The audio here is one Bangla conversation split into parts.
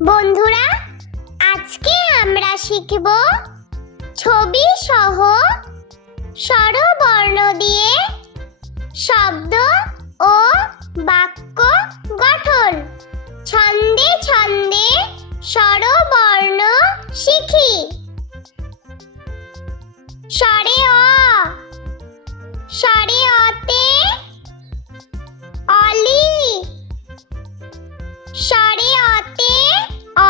বন্ধুরা, আজকে আমরা শিখব ছবি সহ স্বরবর্ণ দিয়ে শব্দ ও বাক্য গঠন। ছন্দে ছন্দে স্বরবর্ণ শিখি। স্বরে অ, স্বরে অতে অলি, স্বরে অতে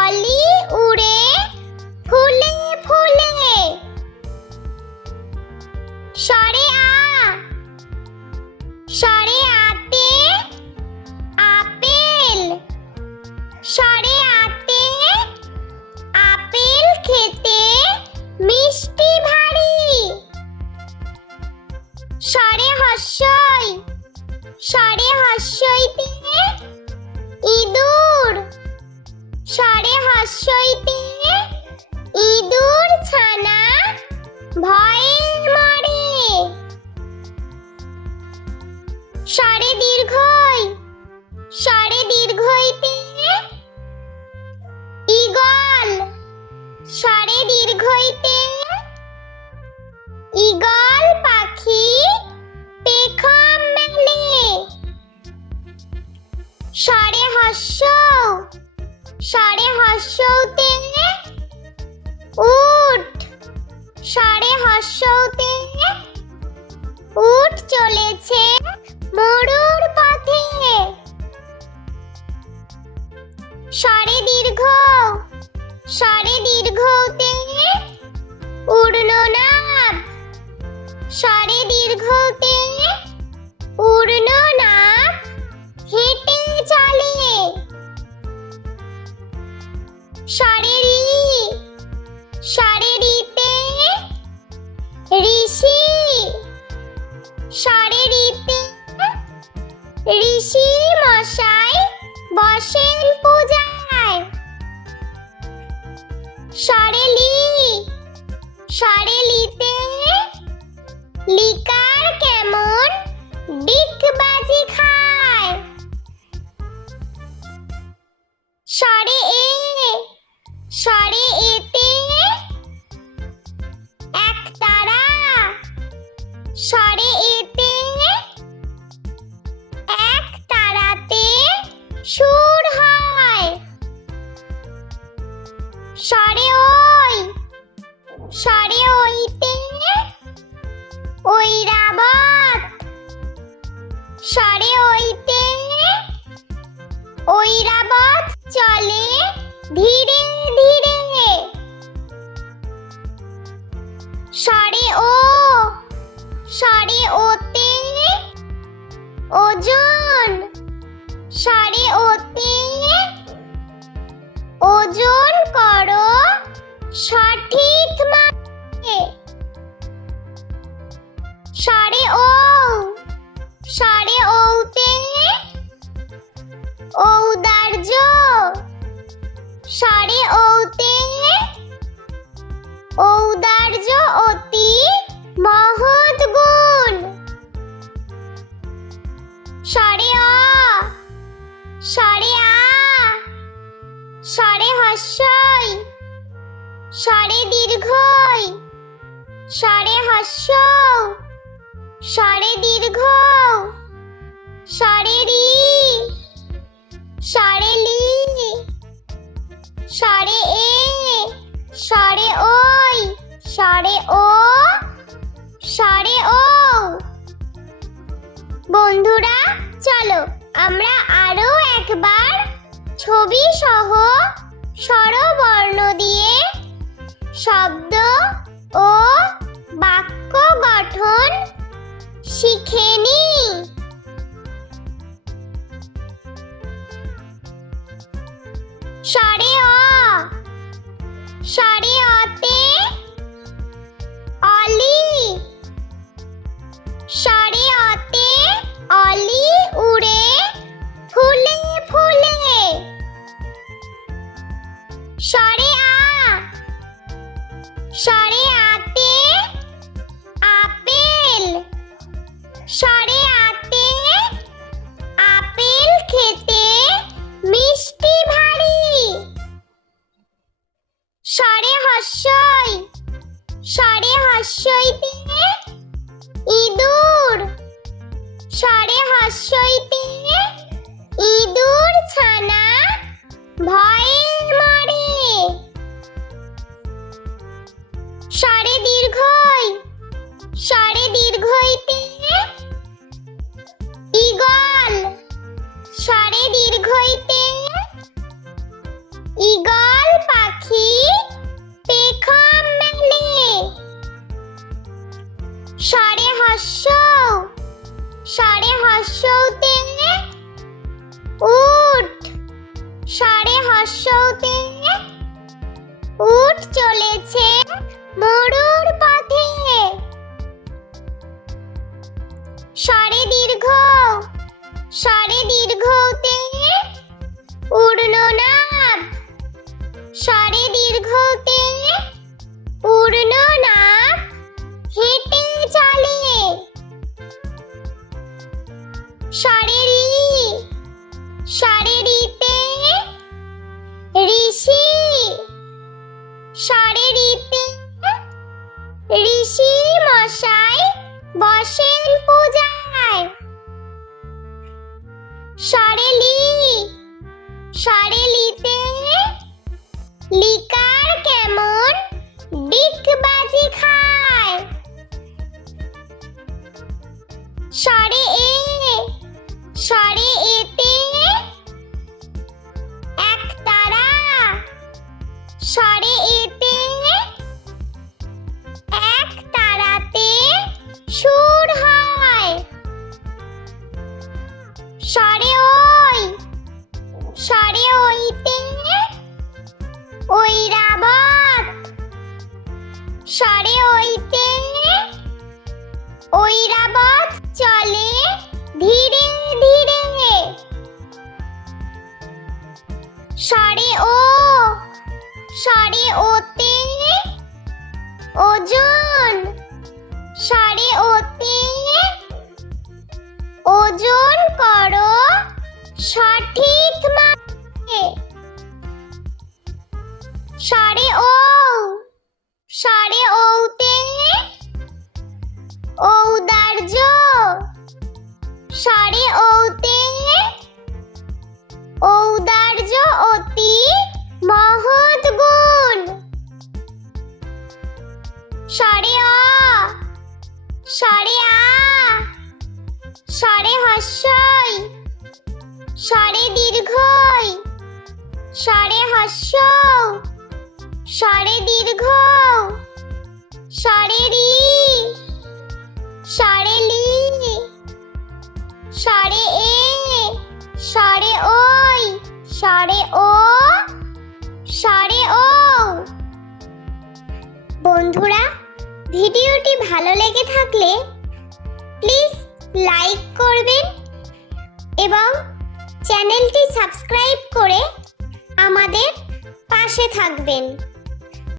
অলি উড়ে ফুলে ফুলে। স্বরে আ, স্বরে আতে আপেল, স্বরে আতে আপেল খেতে মিষ্টি ভারী। স্বরে হস্যই, স্বরে হস্যইতে ইঁদুর, স্বরে হস্যইতে ইঁদুর ছানা ভয়ে মরে। স্বরে দীর্ঘই, স্বরে দীর্ঘইতে ঈগল, স্বরে দীর্ঘইতে ঈগল পাখি পেখম মেলে। স্বরে হস্য, স্বরে হস্যতে উট, স্বরে হস্যতে উট চলেছে মরুর পথে। স্বরে দীর্ঘ, স্বরে দীর্ঘতে ঊর্ধ্বনাভ, স্বরে দীর্ঘতে ঊর্ধ্বনাভ হেঁটে চলে। স্বরে রি, স্বরে রিতে ঋষি, স্বরে রিতে ঋষি মশাই বসেন পূজায়। স্বরে লি, স্বরে লিতে লিকার কেমন ডিগবাজি খায়। স্বরে এ, স্বরে এতে একতারা, স্বরে এতে একতারাতে সুর হয়। স্বরে ওই, স্বরে ওইতে ঐরাবত, স্বরে ওইতে ঐরাবত চলে ধীরে ধীরে। স্বরে ও, স্বরে ওতে ওজন, স্বরে ওতে ওজন করো সঠিক মাপে। স্বরে ও, স্বরে ওতে ঔদার্য, স্বরে ওতে ঔদার্য অতি মহৎ গুণ। স্বরে অ, স্বরে আ, স্বরে হস্যই, স্বরে দীর্ঘই, স্বরে হস্য, স্বরে দীর্ঘ, স্বরে রি, স্বরে লি, স্বরে এ, স্বরে ওই, স্বরে ও, স্বরে ও। বন্ধুরা, চলো আমরা আরো একবার ছবি সহ স্বরবর্ণ দিয়ে শব্দ ও বাক্য গঠন শিখে নিই। স্বরে অ, স্বরে অতে অলি, স্বরে অতে অলি উড়ে ফুলে ফুলে। স্বরে আ, স্বরে আতে আপেল, স্বরে আতে আপেল খেতে মিষ্টি ভারী। স্বরে দীর্ঘইতে ঈগল পাখি পেখম মেলে। স্বরে হর্ষৌ, স্বরে হর্ষৌতে উট, স্বরে হর্ষৌতে উট চলেছে মরুর পথে। স্বরে দীর্ঘ, স্বরে দীর্ঘতে উড়ল নাব, স্বরে দীর্ঘতে উড়ল নাব হেঁটে চলে। স্বরে রি, স্বরে রিতে ঋষি, স্বরে রিতে ঋষি মশাই বসেন পূজায়। স্বরে লি, স্বরে লিতে লিকার কেমন ডিগবাজি খায়। স্বরে এ, স্বরে এতে একতারা, স্বরে এতে একতারাতে সুর হয়। স্বরে ওই, স্বরে ওইতে ঐরাবত, স্বরে ওইতে ঐরাবত চলে ধীরে ধীরে। স্বরে ও, স্বরে ওতে ওজন, স্বরে ওতে ওজন করো সঠিক মাপে। স্বরে ও, স্বরে ঔতে ঔদার্য, স্বরে ঔতে ঔদার্য অতি মহৎ গুণ। স্বরে অ, স্বরে আ, স্বরে হর্ষই, স্বরে দীর্ঘই, স্বরে হর্ষৌ, স্বরে দীর্ঘ, স্বরে রি, স্বরে লি, স্বরে এ, স্বরে ওই, স্বরে ও, স্বরে ও। বন্ধুরা, ভিডিওটি ভালো লেগে থাকলে প্লিজ লাইক করবেন এবং চ্যানেলটি সাবস্ক্রাইব করে আমাদের পাশে থাকবেন।